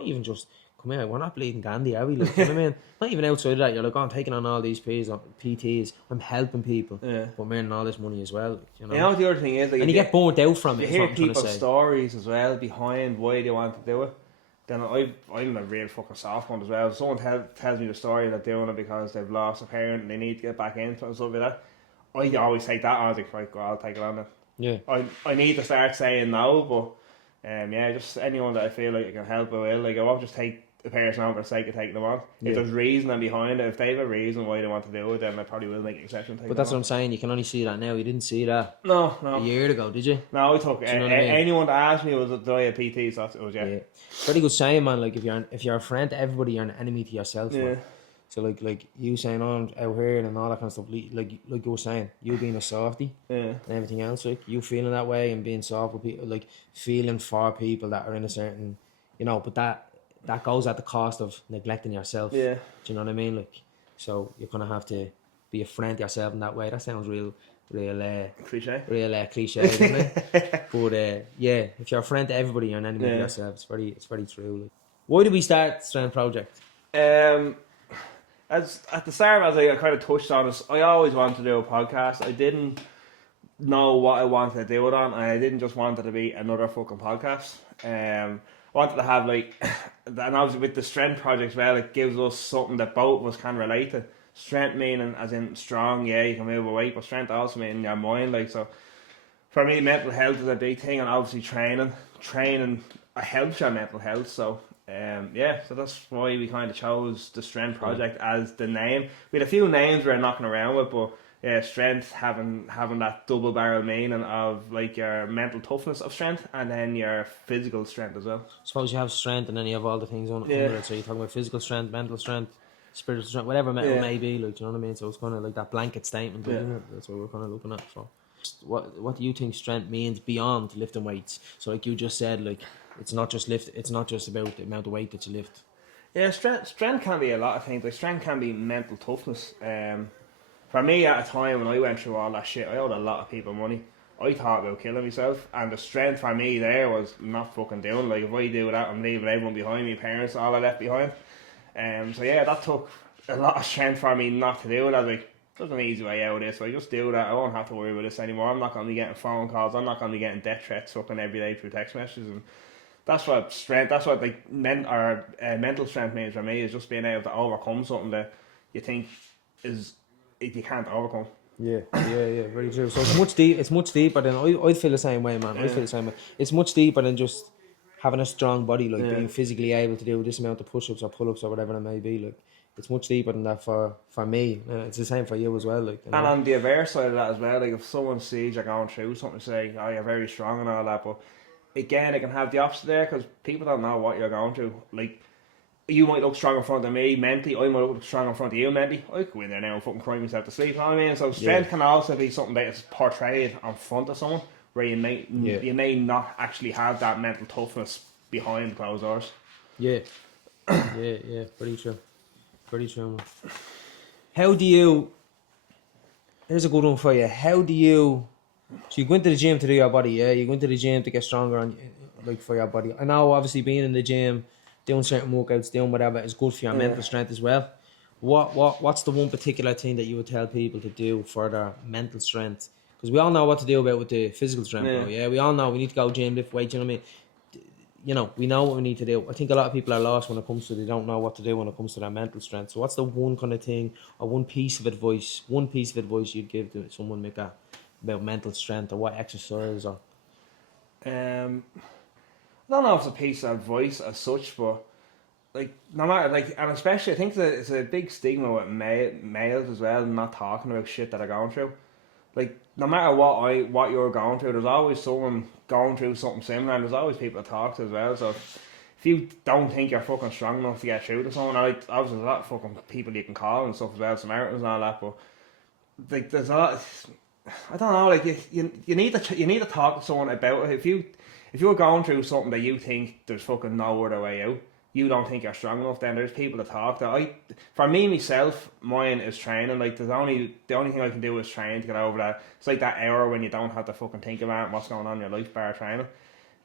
even just. Come here, we're not bleeding Gandhi, are we? Like, you know what I mean? Not even outside of that, you're like, I'm taking on all these PTs, I'm helping people, but I'm earning all this money as well. You know the other thing is, like, and you get burnt out from it. You hear people's stories as well behind why they want to do it. Then I'm a real fucking soft one as well. If someone tells me the story that they're doing it because they've lost a parent and they need to get back into it and stuff like that, I always take that on. I was like, right, I'll take it on then. Yeah. I need to start saying no, but just anyone that I feel like I can help, I will. Like, I won't just take the person on for the sake of taking them on. If there's reason behind it, if they have a reason why they want to do it, then I probably will make an exception. But that's what I'm saying, you can only see that now. You didn't see that a year ago, did you? No, I took anyone that asked me was do I have PT, so it was Very good saying, man. Like if you're a friend to everybody, you're an enemy to yourself. Yeah. Man. So like you saying I'm out here and all that kind of stuff, like you were saying, you being a softie and everything else, like you feeling that way and being soft with people, like feeling for people that are in a certain, you know, but that goes at the cost of neglecting yourself. Yeah. Do you know what I mean? Like, so you're gonna have to be a friend to yourself in that way. That sounds real cliche. Real cliche, doesn't it? But if you're a friend to everybody, you're an enemy to yourself. It's very true. Like. Why did we start Strand Project? As at the start, as I kind of touched on this, I always wanted to do a podcast. I didn't know what I wanted to do it on, and I didn't just want it to be another fucking podcast. I wanted to have like, and obviously with the Strength Project as well, it gives us something that both of us can relate to. Strength meaning as in strong, you can move weight, but strength also meaning your mind. Like, so for me, mental health is a big thing, and obviously training helps your mental health. So so that's why we kind of chose the Strength Project as the name. We had a few names we were knocking around with, but strength having that double barrel meaning of like your mental toughness of strength and then your physical strength as well. Suppose you have strength and then you have all the things on it. So you're talking about physical strength, mental strength. spiritual strength, whatever it may be, like, do you know what I mean? So it's kind of like that blanket statement, isn't it? That's what we're kind of looking at. So, what do you think strength means beyond lifting weights? So, like you just said, like it's not just about the amount of weight that you lift. Yeah, strength can be a lot of things. Like strength can be mental toughness. For me, at a time when I went through all that shit, I owed a lot of people money. I thought about killing myself, and the strength for me there was not fucking doing. Like if I do that, I'm leaving everyone behind me, parents, all I left behind. So yeah, that took a lot of strength for me not to do it. I was like, there's an easy way out of this. So I just do that. I won't have to worry about this anymore. I'm not going to be getting phone calls. I'm not going to be getting death threats fucking every day through text messages. And that's what strength. That's what like mental strength means for me, is just being able to overcome something that you think is you can't overcome. Yeah, very true. So it's much deeper than I'd feel the same way, man. I feel the same way. It's much deeper than just having a strong body, like being physically able to do this amount of push-ups or pull-ups or whatever it may be. Like it's much deeper than that for me. It's the same for you as well. Like, you know? And on the adverse side of that as well, like if someone sees you're going through something, say, "Oh, you're very strong" and all that, but again, it can have the opposite there because people don't know what you're going through. Like, you might look strong in front of me mentally, I might look strong in front of you mentally. I could go in there now and fucking cry myself to sleep, you know what I mean? So strength can also be something that is portrayed in front of someone where you may not actually have that mental toughness behind closed doors. Yeah, pretty true. How do you, here's a good one for you, so you go into the gym to do your body, you go into the gym to get stronger like for your body. I know obviously being in the gym, doing certain workouts, doing whatever is good for your mental strength as well. What's the one particular thing that you would tell people to do for their mental strength? Because we all know what to do about with the physical strength. We all know we need to go gym, lift weights, you know what I mean? You know, we know what we need to do. I think a lot of people are lost when it comes to, they don't know what to do when it comes to their mental strength. So what's the one kind of thing or one piece of advice you'd give to someone like that about mental strength, or what exercise or... I don't know if it's a piece of advice as such, but like no matter, like, and especially I think that it's a big stigma with males as well, not talking about shit that they're going through. Like no matter what you're going through, there's always someone going through something similar, and there's always people to talk to as well. So if you don't think you're fucking strong enough to get through to someone, like obviously there's a lot of fucking people you can call and stuff as well, Samaritans and all that, but like there's a lot. I don't know, like you need to talk to someone about it. If you're going through something that you think there's fucking no other way out, you don't think you're strong enough, then there's people to talk to. For me, myself, mine is training. Like the only thing I can do is train to get over that. It's like that hour when you don't have to fucking think about what's going on in your life, bar training.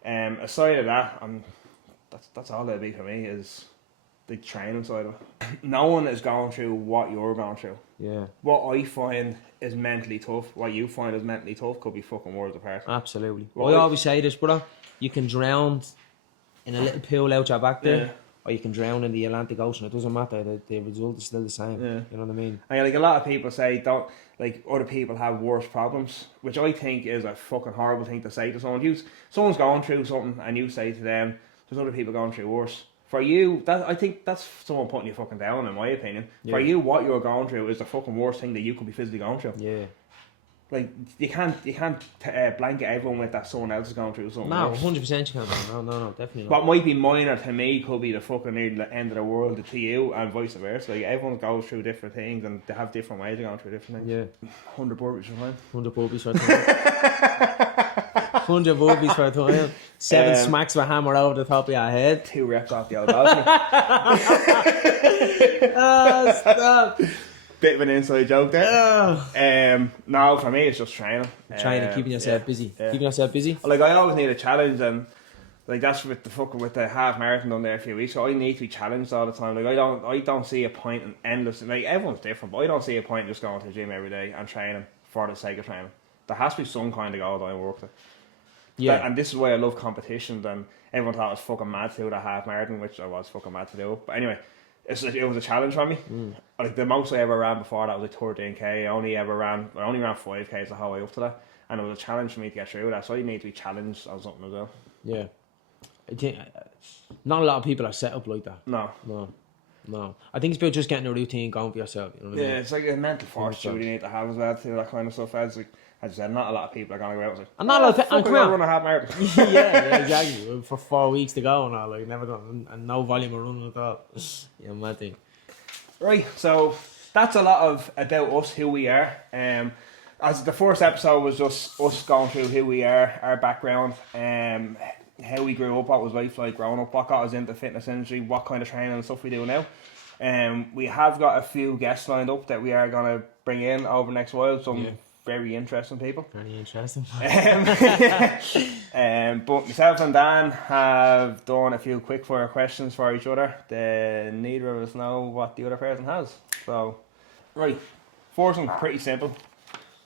Aside of that, that's all it'll be for me, is the training side of it. No one is going through what you're going through. Yeah. What I find is mentally tough, what you find is mentally tough, could be fucking worlds apart. Absolutely. Well, I always say this, brother. You can drown in a little pool out your back there, or you can drown in the Atlantic Ocean. It doesn't matter. The result is still the same. Yeah. You know what I mean? And like a lot of people say, don't, like, other people have worse problems, which I think is a fucking horrible thing to say to someone. Someone's going through something and you say to them, there's other people going through worse. For you, I think that's someone putting you fucking down, in my opinion. Yeah. For you, what you're going through is the fucking worst thing that you could be physically going through. Yeah. Like, you can't blanket everyone with that someone else is going through something. No, 100% you can't. No, definitely not. What might be minor to me could be the fucking near the end of the world to you, and vice versa. Like, everyone goes through different things, and they have different ways of going through different things. Yeah. 100 burpees for time. 100 burpees for time. 100 burpees for time. 7 smacks with a hammer over the top of your head. 2 reps off the old balcony. Stop. Bit of an inside joke there. No, for me it's just training. Keeping yourself busy. Keeping yourself busy. Like, I always need a challenge, and like that's with the half marathon done there a few weeks. So I need to be challenged all the time. Like I don't see a point in endless. Like, everyone's different, but I don't see a point in just going to the gym every day and training for the sake of training. There has to be some kind of goal that I work to. Yeah. And this is why I love competitions. And everyone thought I was fucking mad to do the half marathon, which I was fucking mad to do. But anyway, it was a challenge for me. Like, the most I ever ran before that was like 13k. I only ran 5k's the whole way up to that, and it was a challenge for me to get through that. So you need to be challenged on something as well. Yeah, I think not a lot of people are set up like that. No. I think it's about just getting a routine going for yourself. You know what I mean? It's like a mental fortitude you need to have as well to do that kind of stuff. As I said, not a lot of people are going to go out and say, and not a lot of people run a half marathon. yeah, exactly. For 4 weeks to go and all, like, never done, and no volume of running at all. Yeah, mad thing. Right, so that's a lot of about us, who we are. As the first episode was just us going through who we are, our background, how we grew up, what was life like growing up, what got us into the fitness industry, what kind of training and stuff we do now. We have got a few guests lined up that we are going to bring in over the next while, some very interesting people. Very interesting. But myself and Dan have done a few quick fire questions for each other. Neither of us know what the other person has. So, right, first one, pretty simple.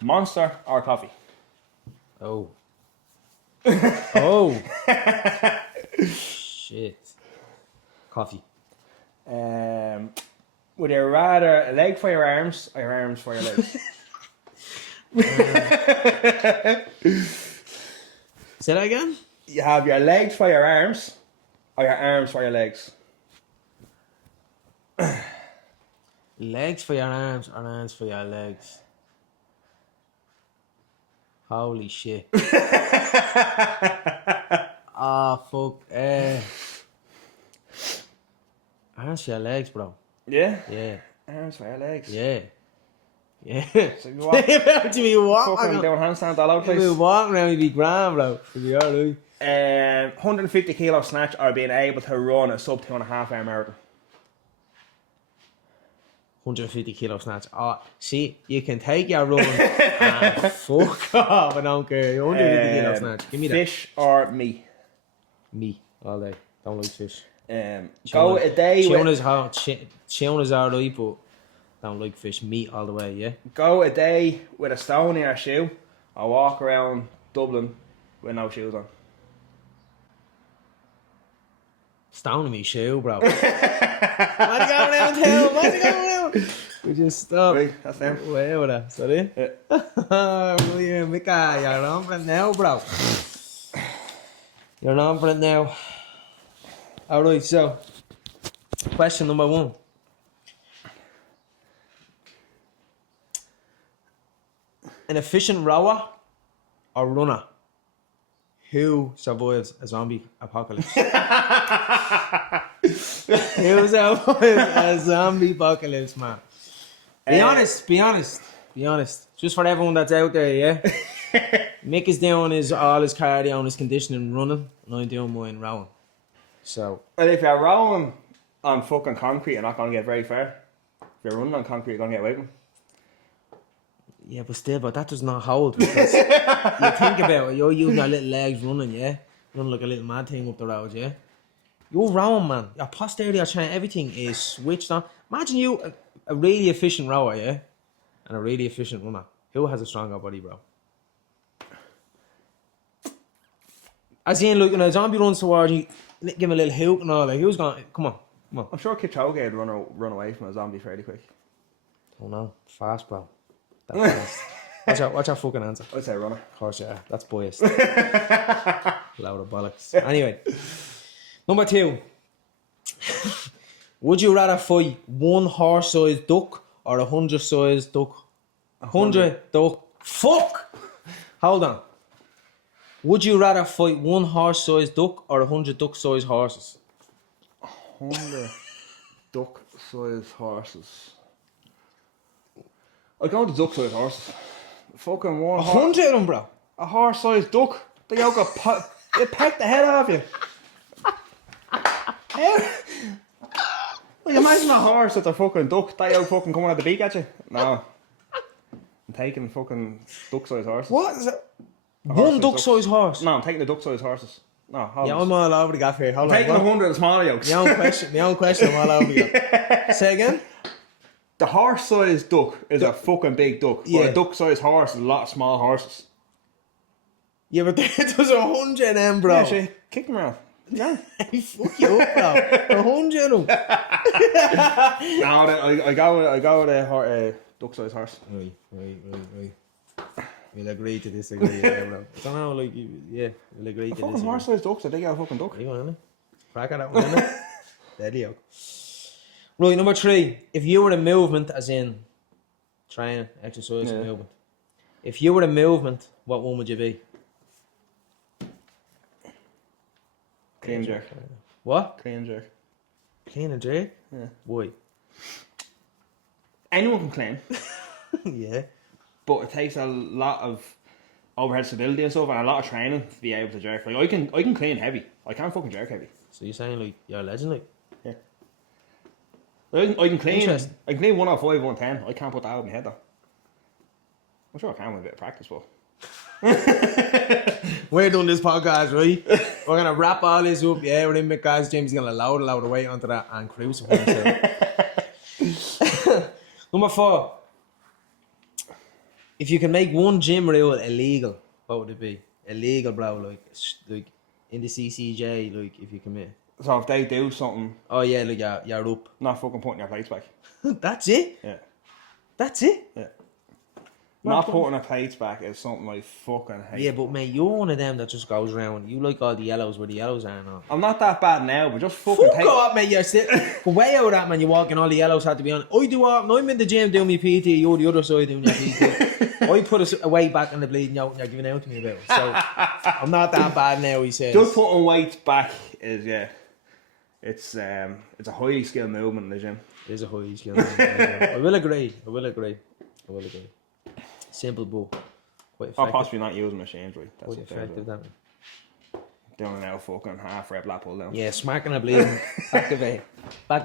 Monster or coffee? Oh. Oh. Shit. Coffee. Would you rather a leg for your arms or your arms for your legs? Say that again? You have your legs for your arms or your arms for your legs? Legs for your arms or arms for your legs? Holy shit. Ah, fuck. Arms for your legs, bro. Yeah? Yeah. Arms for your legs? Yeah. Yeah. So you walk, What do you mean walk? fucking doing handstands all over the If we place. walk around, we'd be grand, bro. We'd be alright. 150 kilo snatch or being able to run a sub 2.5 hour marathon? 150 kilo snatch. Oh, see, you can take your run and fuck off. I don't care. 150 kilo snatch. Give me that. Fish or meat? Me, all day. Don't like fish. Go a day Tuna's hard. Tuna's alright, but don't like fish. Meat all the way, yeah? Go a day with a stone in your shoe or walk around Dublin with no shoes on. Stone in me shoe, bro. What's going around town? What's going around? We just stop. Right, that's them. Where with that? Sorry? Yeah. William, Mick, you're on for it now, bro. You're on for it now. Alright, so question number 1. An efficient rower or runner? Who survives a zombie apocalypse? Who survives a zombie apocalypse, man? Be honest. Just for everyone that's out there, yeah? Mick is doing all his cardio and his conditioning running, and I'm doing mine rowing. So, Well, if you're rowing on fucking concrete, you're not going to get very far. If you're running on concrete, you're going to get away from them. yeah, but that does not hold because you think about it, you're using your little legs running, yeah? Running like a little mad thing up the road, yeah? You're rowing, man. Your posterior chain, everything is switched on. Imagine you, a really efficient rower, yeah? And a really efficient runner. Who has a stronger body, bro? As in, like, when a zombie runs towards you, give him a little hook and all, like, who's going, come on. I'm sure Kipchoge would run away from a zombie fairly quick. Oh no, fast, bro. That's fast. What's your fucking answer? I'd say runner. Of course, yeah. That's biased. Loud of bollocks. Anyway, number 2. Would you rather fight 1 horse-sized duck or 100-sized duck? 100 duck. Fuck! Hold on. Would you rather fight 1 horse-sized duck or 100 duck-sized horses? 100 duck-sized horses. I'd go with the duck-sized horses. Fucking 100 of them, bro. A horse-sized duck. They all got they peck the head off you. Like, imagine a horse that's a fucking duck. They all fucking coming at the beak at you. No. I'm taking fucking duck-sized horses. What is it? A 1 duck-sized horse? No, I'm taking the duck-sized horses. No, horses. Yeah, I'm all over the gaff here. Hold I'm on. taking 100 smaller yokes. My own question, I'm all over the gaff. Say again? The horse-sized duck is a fucking big duck. Yeah. But a duck-sized horse is a lot of small horses. Yeah, but there's 100 of them, bro. Yeah, she kick them around. Yeah. Hey, fuck you up, bro. 100 of them. No, I go with a duck-sized horse. Right. We'll agree to disagree, yeah, bro. I don't know, like, yeah, we'll agree to Fucking disagree. horse-sized duck's a big old fucking duck. Are you on it? Crack at that one, innit? Deadly, yo. Right, number 3. If you were a movement, as in training, exercise, and movement. If you were a movement, what one would you be? Clean jerk. What? Clean jerk. Clean and jerk? Yeah. Why? anyone can clean, Yeah. but it takes a lot of overhead stability and stuff, and a lot of training to be able to jerk. Like I can clean heavy. I can't fucking jerk heavy. So you're saying like you're a legend, like? Yeah. I can clean. Interesting. I can clean 105, 110. I can't put that out of my head though. I'm sure I can with a bit of practice, but. We're doing this podcast, right? We're gonna wrap all this up. Yeah, we're in Mick, guys. James is gonna load a load of weight onto that and crucify himself. Number 4. If you can make one gym rule illegal, what would it be? Illegal, bro. Like in the CCJ, like if you commit. So if they do something, Oh yeah, like you're up. not fucking putting your plates back. That's it. Yeah. That's it. Yeah. Not putting our plates back is something I fucking hate. Yeah, but mate, you're one of them that just goes around. You like all the yellows where the yellows are now. I'm not that bad now, but just fucking Fuck take. off, mate. You're still way out of that, man. You walk and all the yellows had to be on. I do what? I'm in the gym doing my PT. You're the other side doing your PT. I put a weight back in the bleeding out and you're giving out to me about it. So I'm not that bad now, he says. Just putting weights back is it's a highly skilled movement in the gym. It is a high skill. I will agree. Simple but quite effective. Or possibly not using machines, right? That's Quite what they're effective, doing. that. Doing an out fucking half rep lat pull down. Yeah, smacking a bleeding back of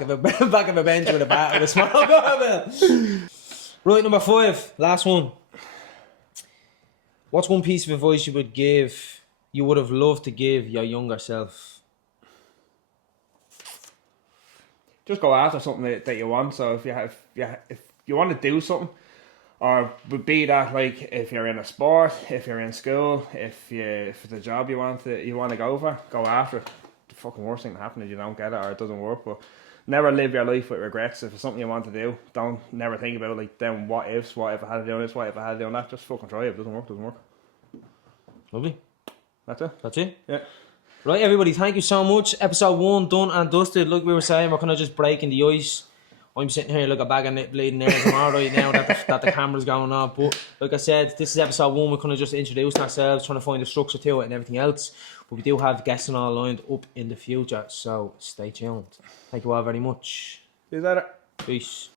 a bench with a bat with a small barbell. Right, number 5, last one. What's one piece of advice you would have loved to give your younger self? Just go after something that you want. So if you want to do something, or be that like if you're in a sport, if you're in school, if it's a job you want to go for, go after it. The fucking worst thing that happens is you don't get it or it doesn't work. But never live your life with regrets. If it's something you want to do, don't never think about like then what if I had to do this, what if I had to do that. Just fucking try it. If it doesn't work, it doesn't work. Lovely. That's it. Yeah. Right, everybody, thank you so much. Episode 1 done and dusted. Like we were saying, we're kind of just breaking the ice. I'm sitting here like a bag of nip bleeding there tomorrow right now that the camera's going on. But like I said, this is episode 1. We're kind of just introducing ourselves, trying to find the structure to it and everything else. But we do have guests and all lined up in the future, so stay tuned. Thank you all very much. Is that it? Peace.